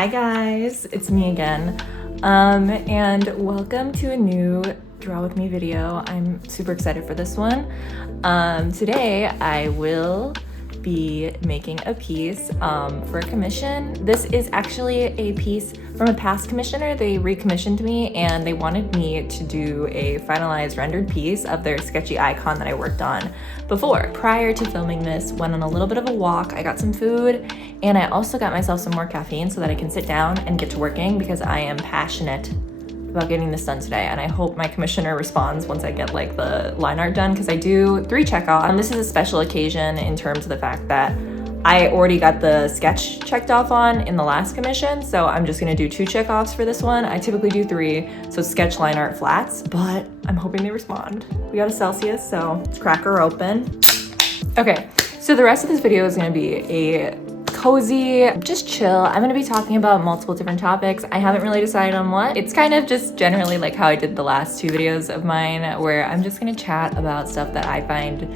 Hi guys, it's me again, and welcome to a new Draw With Me video. I'm super excited for this one. Today I will be making a piece for a commission. This is actually a piece from a past commissioner. They recommissioned me and they wanted me to do a finalized rendered piece of their sketchy icon that I worked on before. Prior to filming this, went on a little bit of a walk, I got some food, and I also got myself some more caffeine so that I can sit down and get to working because I am passionate about getting this done today, and I hope my commissioner responds once I get like the line art done, because I do 3 checkoffs. This is a special occasion in terms of the fact that I already got the sketch checked off on in the last commission, so I'm just gonna do 2 checkoffs for this one. I typically do 3, so sketch, line art, flats, but I'm hoping they respond. We got a Celsius, so let's crack her open. Okay, so the rest of this video is gonna be a cozy, just chill. I'm gonna be talking about multiple different topics. I haven't really decided on what. It's kind of just generally like how I did the last 2 videos of mine, where I'm just gonna chat about stuff that I find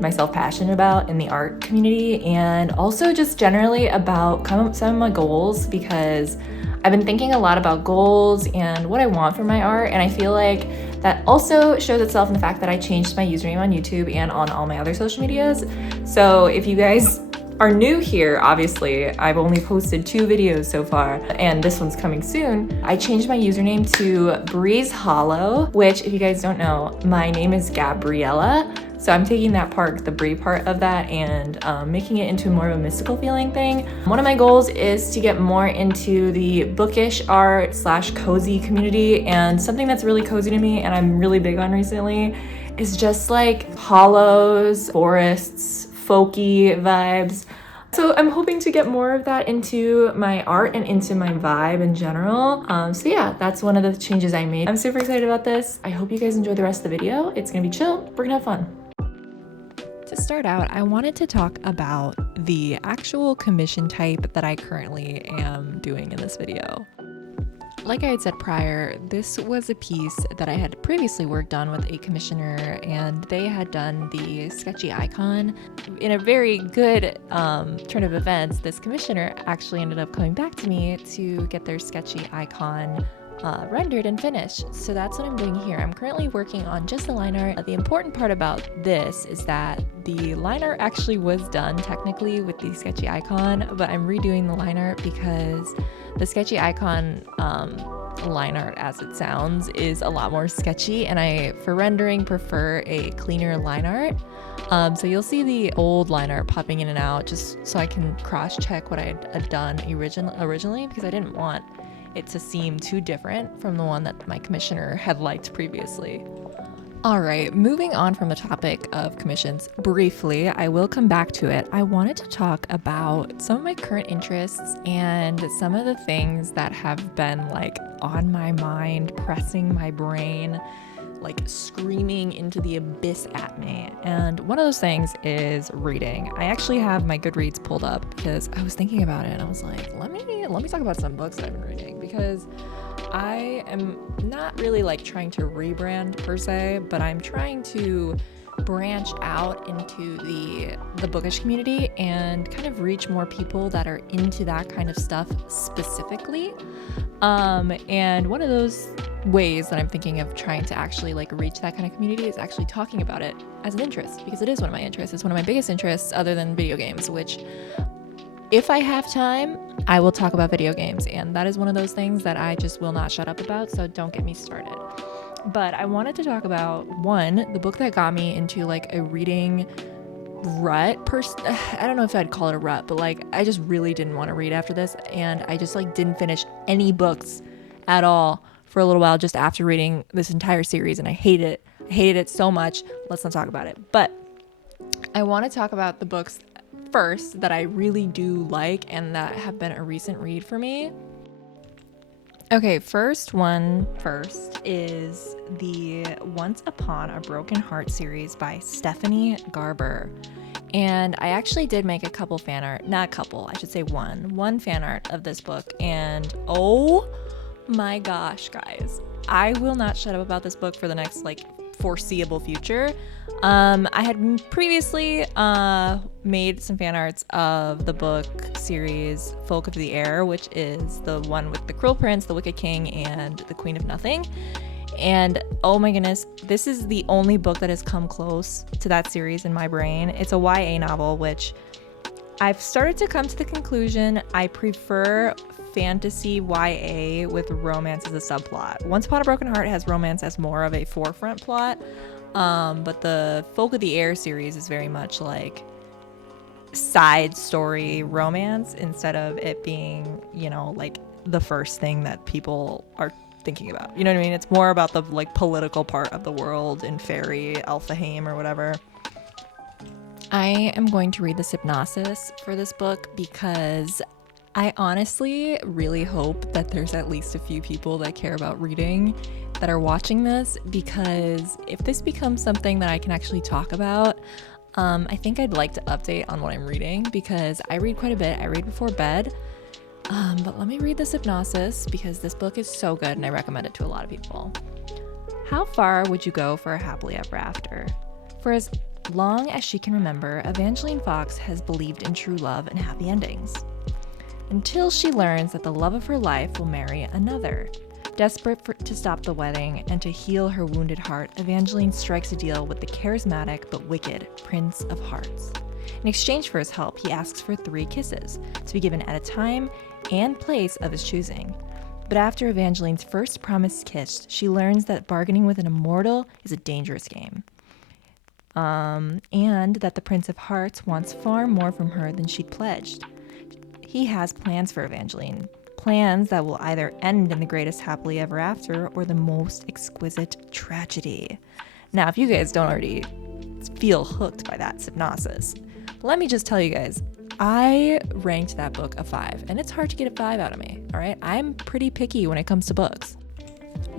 myself passionate about in the art community, and also just generally about some of my goals, because I've been thinking a lot about goals and what I want for my art, and I feel like that also shows itself in the fact that I changed my username on YouTube and on all my other social medias. So if you guys are new here, obviously, I've only posted 2 videos so far, and this one's coming soon. I changed my username to Breeze Hollow, which, if you guys don't know, my name is Gabriella. So I'm taking that part, the Brie part of that, and making it into more of a mystical feeling thing. One of my goals is to get more into the bookish art / cozy community, and something that's really cozy to me and I'm really big on recently is just like hollows, forests, folky vibes. So I'm hoping to get more of that into my art and into my vibe in general. So yeah, that's one of the changes I made. I'm super excited about this. I hope you guys enjoy the rest of the video. It's gonna be chill. We're gonna have fun. To start out, I wanted to talk about the actual commission type that I currently am doing in this video. Like I had said prior, this was a piece that I had previously worked on with a commissioner, and they had done the sketchy icon. In a very good turn of events, this commissioner actually ended up coming back to me to get their sketchy icon rendered and finished. So that's what I'm doing here. I'm currently working on just the line art. The important part about this is that the line art actually was done technically with the sketchy icon, but I'm redoing the line art because the sketchy icon line art, as it sounds, is a lot more sketchy, and I, for rendering, prefer a cleaner line art. So you'll see the old line art popping in and out just so I can cross-check what I had done originally, because I didn't want it to seem too different from the one that my commissioner had liked previously. All right, moving on from the topic of commissions, briefly, I will come back to it. I wanted to talk about some of my current interests and some of the things that have been like on my mind, pressing my brain, like screaming into the abyss at me. And one of those things is reading. I actually have my Goodreads pulled up because I was thinking about it and I was like, let me talk about some books that I've been reading, because I am not really like trying to rebrand per se, but I'm trying to branch out into the bookish community and kind of reach more people that are into that kind of stuff specifically. And one of those ways that I'm thinking of trying to actually like reach that kind of community is actually talking about it as an interest, because it is one of my interests. It's one of my biggest interests other than video games, which if I have time, I will talk about video games, and that is one of those things that I just will not shut up about, so don't get me started. But I wanted to talk about, one, the book that got me into like a reading rut. I don't know if I'd call it a rut, but like I just really didn't want to read after this, and I just like didn't finish any books at all for a little while just after reading this entire series, and I hated it. I hated it so much. Let's not talk about it. But I want to talk about the books first that I really do like and that have been a recent read for me. Okay, first is the Once Upon a Broken Heart series by Stephanie Garber. And I actually did make one fan art of this book, and oh my gosh, guys, I will not shut up about this book for the next like foreseeable future. I had previously made some fan arts of the book series Folk of the Air, which is the one with the Cruel Prince, the Wicked King, and the Queen of Nothing. And oh my goodness, this is the only book that has come close to that series in my brain. It's a YA novel, which I've started to come to the conclusion I prefer fantasy YA with romance as a subplot. Once Upon a Broken Heart has romance as more of a forefront plot, but the Folk of the Air series is very much like side story romance instead of it being, you know, like the first thing that people are thinking about. You know what I mean? It's more about the like political part of the world in fairy Alfheim or whatever. I am going to read the synopsis for this book because I honestly really hope that there's at least a few people that care about reading that are watching this, because if this becomes something that I can actually talk about, I think I'd like to update on what I'm reading, because I read quite a bit. I read before bed. But let me read the synopsis because this book is so good and I recommend it to a lot of people. How far would you go for a happily ever after? For as long as she can remember, Evangeline Fox has believed in true love and happy endings. Until she learns that the love of her life will marry another. Desperate to stop the wedding and to heal her wounded heart, Evangeline strikes a deal with the charismatic but wicked Prince of Hearts. In exchange for his help, he asks for 3 kisses, to be given at a time and place of his choosing. But after Evangeline's first promised kiss, she learns that bargaining with an immortal is a dangerous game. And that the Prince of Hearts wants far more from her than she'd pledged. He has plans for Evangeline, plans that will either end in the greatest happily ever after or the most exquisite tragedy. Now, if you guys don't already feel hooked by that synopsis, let me just tell you guys, I ranked that book a 5, and it's hard to get a 5 out of me, all right? I'm pretty picky when it comes to books.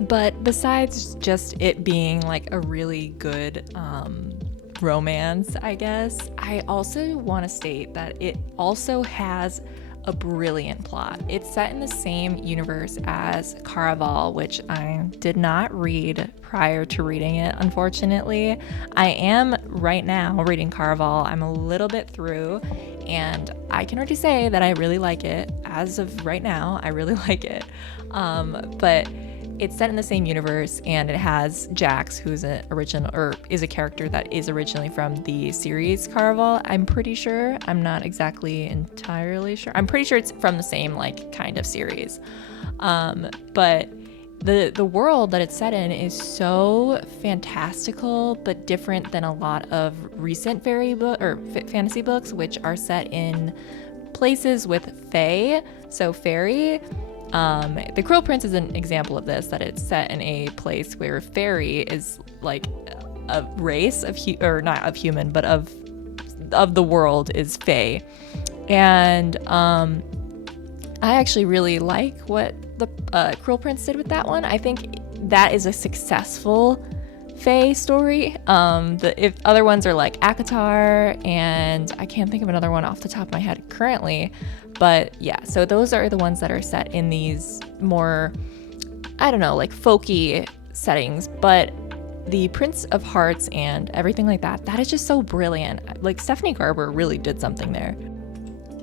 But besides just it being like a really good romance, I guess, I also want to state that it also has a brilliant plot. It's set in the same universe as Caraval, which I did not read prior to reading it, unfortunately. I am right now reading Caraval. I'm a little bit through, and I can already say that I really like it. As of right now, I really like it. But it's set in the same universe, and it has Jax, who's is a character that is originally from the series Caraval. I'm pretty sure. I'm not exactly entirely sure. I'm pretty sure it's from the same like kind of series. But the world that it's set in is so fantastical, but different than a lot of recent fantasy books, which are set in places with fae, so fairy. The Cruel Prince is an example of this, that it's set in a place where fairy is like a race of not of human, but of the world is fae. And I actually really like what the Cruel Prince did with that one. I think that is a successful fae story. If other ones are like Akatar, and I can't think of another one off the top of my head currently. But yeah, so those are the ones that are set in these more, I don't know, like folky settings. But the Prince of Hearts and everything like that, that is just so brilliant. Like Stephanie Garber really did something there.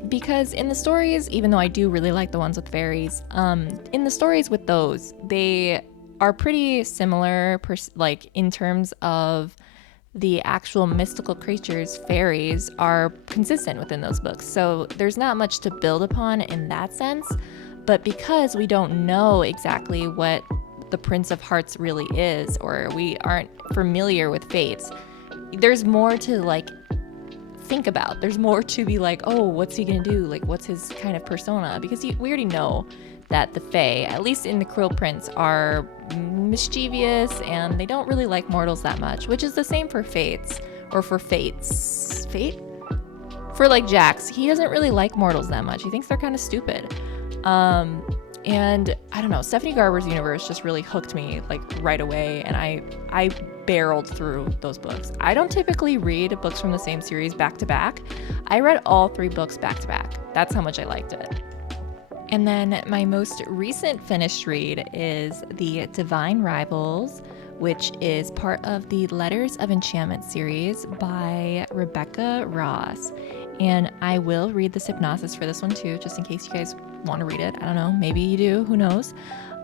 Because in the stories, even though I do really like the ones with fairies, in the stories with those, they are pretty similar, like in terms of the actual mystical creatures. Fairies are consistent within those books, so there's not much to build upon in that sense. But because we don't know exactly what the Prince of Hearts really is, or we aren't familiar with fates, there's more to like think about. There's more to be like, oh, what's he gonna do? Like, what's his kind of persona? Because we already know that the fae, at least in the Cruel Prince, are mischievous and they don't really like mortals that much, which is the same for fates, or for fates. Fate? For like Jax, he doesn't really like mortals that much. He thinks they're kind of stupid. And I don't know, Stephanie Garber's universe just really hooked me like right away, and I barreled through those books. I don't typically read books from the same series back to back. I read all 3 books back to back. That's how much I liked it. And then my most recent finished read is The Divine Rivals, which is part of the Letters of Enchantment series by Rebecca Ross. And I will read the synopsis for this one too, just in case you guys want to read it. I don't know, maybe you do, who knows.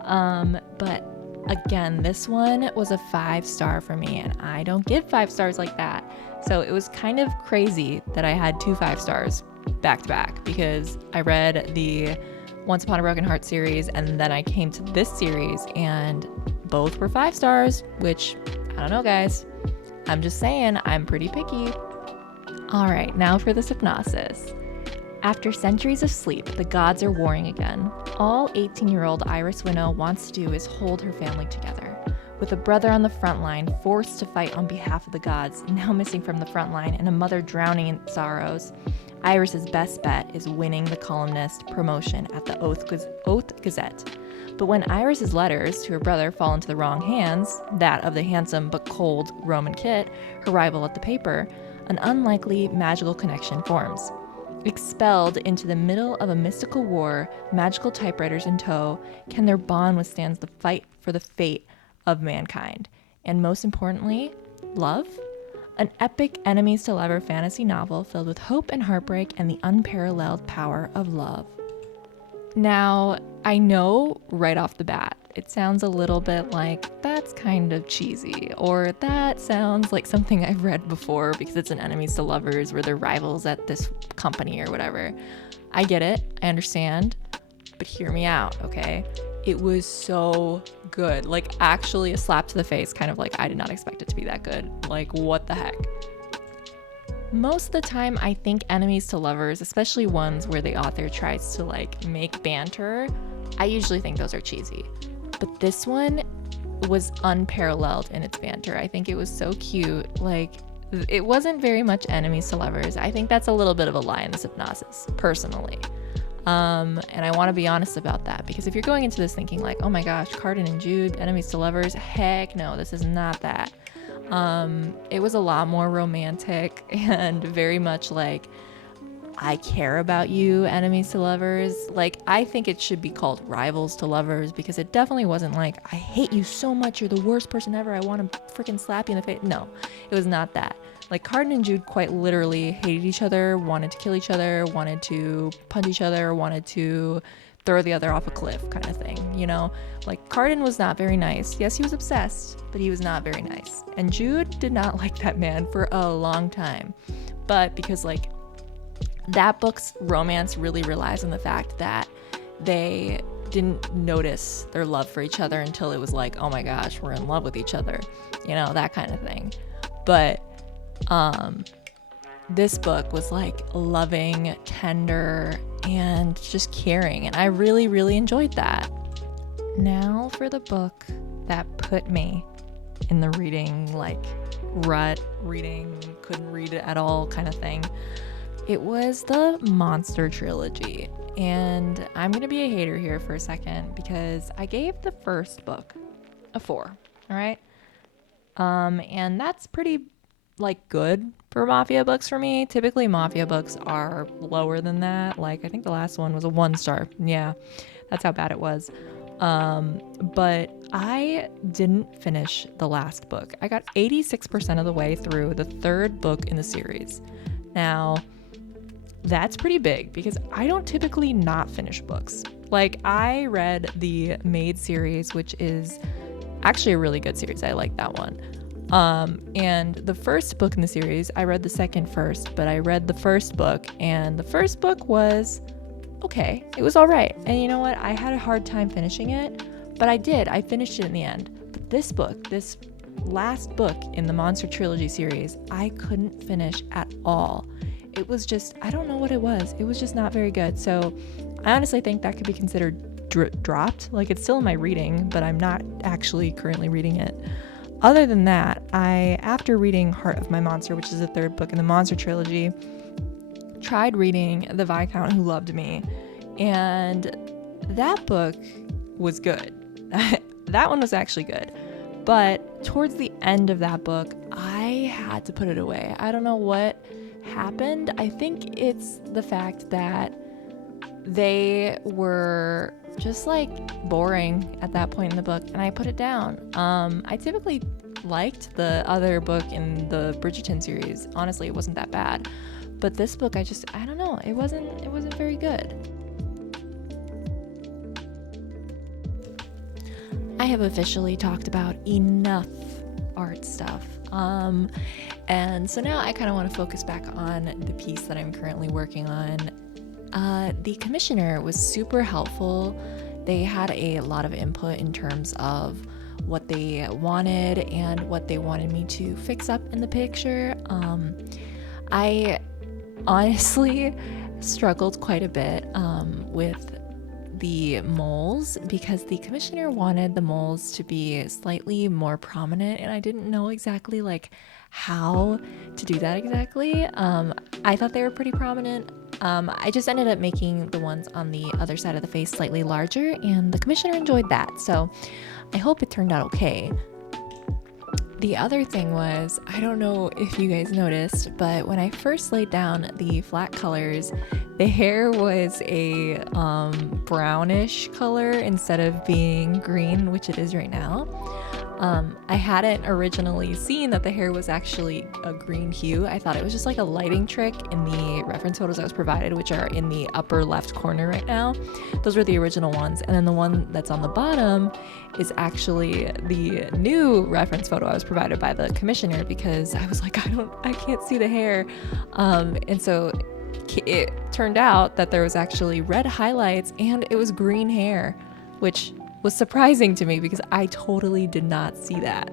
But again, this one was a 5-star for me, and I don't give 5 stars like that. So it was kind of crazy that I had 2 5 stars back to back, because I read the Once Upon a Broken Heart series and then I came to this series and both were 5 stars, which I don't know, guys. I'm just saying, I'm pretty picky. All right, now for the synopsis. After centuries of sleep, the gods are warring again. All 18-year-old Iris Winnow wants to do is hold her family together. With a brother on the front line, forced to fight on behalf of the gods, now missing from the front line, and a mother drowning in sorrows, Iris's best bet is winning the columnist promotion at the Oath Gazette. But when Iris's letters to her brother fall into the wrong hands, that of the handsome but cold Roman Kit, her rival at the paper, an unlikely magical connection forms. Expelled into the middle of a mystical war, magical typewriters in tow, can their bond withstand the fight for the fate of mankind? And most importantly, love? An epic enemies to lover fantasy novel filled with hope and heartbreak and the unparalleled power of love. Now, I know right off the bat, it sounds a little bit like that's kind of cheesy, or that sounds like something I've read before because it's an enemies to lovers where they're rivals at this company or whatever. I get it, I understand, but hear me out, okay? It was so good. Like, actually a slap to the face, kind of like I did not expect it to be that good. Like, what the heck? Most of the time, I think enemies to lovers, especially ones where the author tries to like make banter, I usually think those are cheesy. But this one was unparalleled in its banter. I think it was so cute. Like, it wasn't very much enemies to lovers. I think that's a little bit of a lie in the synopsis, personally. And I want to be honest about that, because if you're going into this thinking like, oh my gosh, Carden and Jude, enemies to lovers, heck no, this is not that. It was a lot more romantic and very much like, I care about you, enemies to lovers. Like, I think it should be called rivals to lovers, because it definitely wasn't like, I hate you so much, you're the worst person ever, I want to freaking slap you in the face. No, it was not that. Like, Carden and Jude quite literally hated each other, wanted to kill each other, wanted to punch each other, wanted to throw the other off a cliff kind of thing, you know? Like, Carden was not very nice. Yes, he was obsessed, but he was not very nice. And Jude did not like that man for a long time. But because, like, that book's romance really relies on the fact that they didn't notice their love for each other until it was like, oh my gosh, we're in love with each other, you know, that kind of thing. But this book was like loving, tender, and just caring, and I really, really enjoyed that. Now for the book that put me in the reading like rut, couldn't read it at all kind of thing. It was the Monster Trilogy, and I'm gonna be a hater here for a second because I gave the first book a 4, all right? And that's pretty like good for mafia books for me. Typically mafia books are lower than that. Like, I think the last one was a 1 star. Yeah, that's how bad it was. But I didn't finish the last book. I got 86% of the way through the 3rd book in the series. Now, that's pretty big because I don't typically not finish books. Like, I read the Maid series, which is actually a really good series. I like that one. And the first book in the series, I read the second first, but I read the first book, and the first book was okay. It was all right. And you know what? I had a hard time finishing it, but I did. I finished it in the end. But this book, this last book in the Monster Trilogy series, I couldn't finish at all. It was just, I don't know what it was. It was just not very good. So I honestly think that could be considered dropped. Like, it's still in my reading, but I'm not actually currently reading it. Other than that, after reading Heart of My Monster, which is the 3rd book in the Monster Trilogy, tried reading The Viscount Who Loved Me, and that book was good. That one was actually good. But towards the end of that book, I had to put it away. I don't know what happened. I think it's the fact that they were just like boring at that point in the book, and I put it down. I typically liked the other book in the Bridgerton series. Honestly, it wasn't that bad, but this book, I don't know, it wasn't very good. I have officially talked about enough art stuff. And so now I kind of want to focus back on the piece that I'm currently working on. The commissioner was super helpful. They had a lot of input in terms of what they wanted and what they wanted me to fix up in the picture. I honestly struggled quite a bit with the moles because the commissioner wanted the moles to be slightly more prominent, and I didn't know exactly like how to do that exactly. I thought they were pretty prominent. I just ended up making the ones on the other side of the face slightly larger, and the commissioner enjoyed that, so I hope it turned out okay. The other thing was, I don't know if you guys noticed, but when I first laid down the flat colors, the hair was a brownish color instead of being green, which it is right now. I hadn't originally seen that the hair was actually a green hue. I thought it was just like a lighting trick in the reference photos I was provided, which are in the upper left corner right now. Those were the original ones. And then the one that's on the bottom is actually the new reference photo I was provided by the commissioner, because I was like, I can't see the hair. And so it turned out that there was actually red highlights and it was green hair, which was surprising to me because I totally did not see that.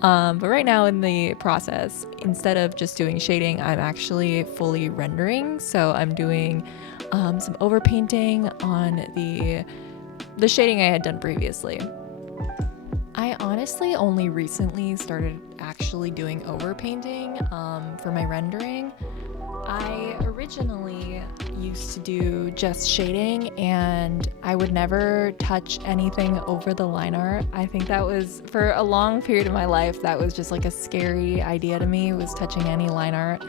But right now in the process, instead of just doing shading, I'm actually fully rendering. So I'm doing some overpainting on the shading I had done previously. I honestly only recently started actually doing overpainting for my rendering. I originally used to do just shading, and I would never touch anything over the line art. I think that was, for a long period of my life, that was just like a scary idea to me, was touching any line art.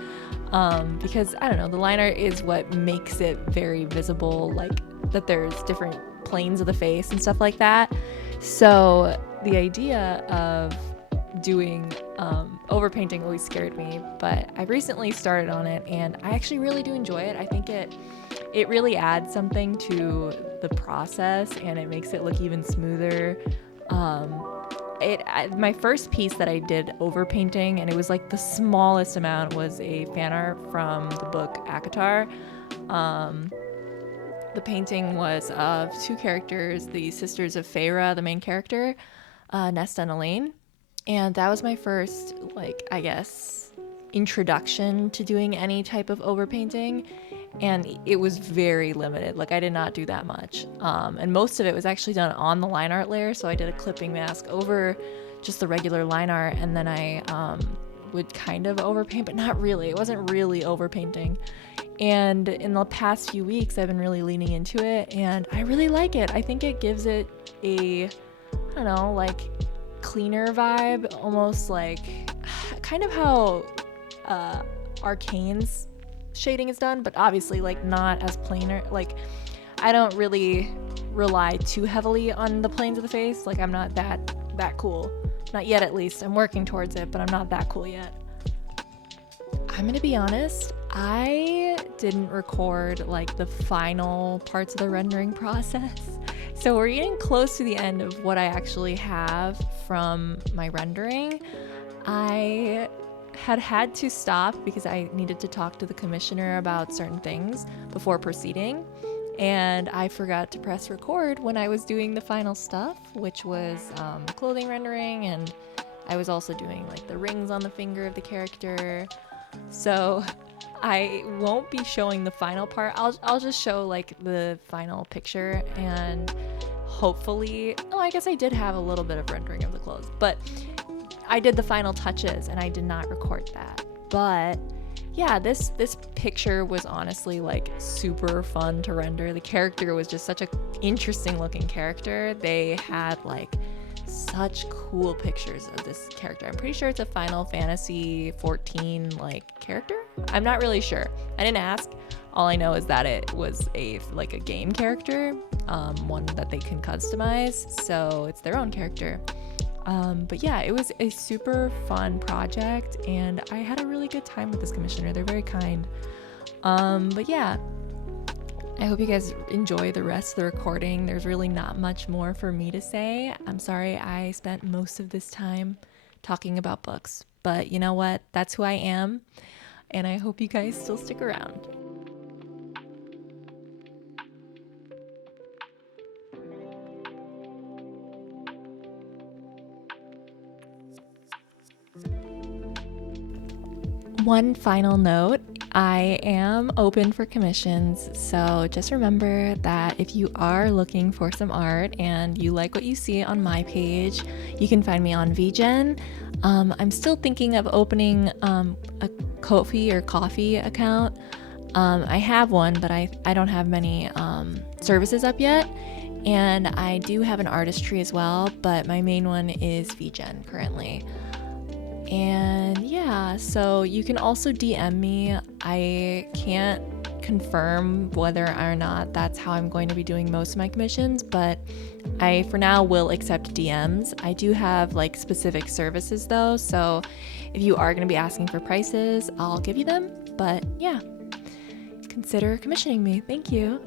Because, I don't know, the line art is what makes it very visible, like that there's different planes of the face and stuff like that. So the idea of doing overpainting always scared me, but I recently started on it and I actually really do enjoy it. I think it really adds something to the process and it makes it look even smoother. My first piece that I did overpainting, and it was like the smallest amount, was a fan art from the book ACOTAR. The painting was of two characters, the sisters of Feyre, the main character, Nesta and Elaine. And that was my first, like, I guess, introduction to doing any type of overpainting. And it was very limited. Like, I did not do that much. And most of it was actually done on the line art layer. So I did a clipping mask over just the regular line art. And then I would kind of overpaint, but not really. It wasn't really overpainting. And in the past few weeks, I've been really leaning into it. And I really like it. I think it gives it a, I don't know, like, cleaner vibe, almost like kind of how Arcane's shading is done, but obviously like not as plainer. Like, I don't really rely too heavily on the planes of the face. Like, I'm not that cool, not yet. At least I'm working towards it, but I'm not that cool yet. I'm gonna be honest, I didn't record like the final parts of the rendering process. So we're getting close to the end of what I actually have from my rendering. I had to stop because I needed to talk to the commissioner about certain things before proceeding. And I forgot to press record when I was doing the final stuff, which was clothing rendering, and I was also doing like the rings on the finger of the character. So I won't be showing the final part. I'll just show like the final picture, and hopefully, I guess I did have a little bit of rendering of the clothes, but I did the final touches and I did not record that. But yeah, this picture was honestly like super fun to render. The character was just such a interesting looking character. They had like such cool pictures of this character. I'm pretty sure it's a Final Fantasy 14 like character. I'm not really sure. I didn't ask. All I know is that it was a game character. one that they can customize, so it's their own character. But yeah, it was a super fun project, and I had a really good time with this commissioner. They're very kind. But yeah, I hope you guys enjoy the rest of the recording. There's really not much more for me to say. I'm sorry I spent most of this time talking about books, but you know what? That's who I am, and I hope you guys still stick around. One final note, I am open for commissions, so just remember that if you are looking for some art and you like what you see on my page, you can find me on VGen. I'm still thinking of opening a Ko-fi or coffee account. I have one, but I don't have many services up yet. And I do have an artistry as well, but my main one is VGen currently. And yeah, so you can also DM me. I can't confirm whether or not that's how I'm going to be doing most of my commissions, but I for now will accept DMs. I do have like specific services though, so if you are going to be asking for prices, I'll give you them. But yeah, consider commissioning me. Thank you.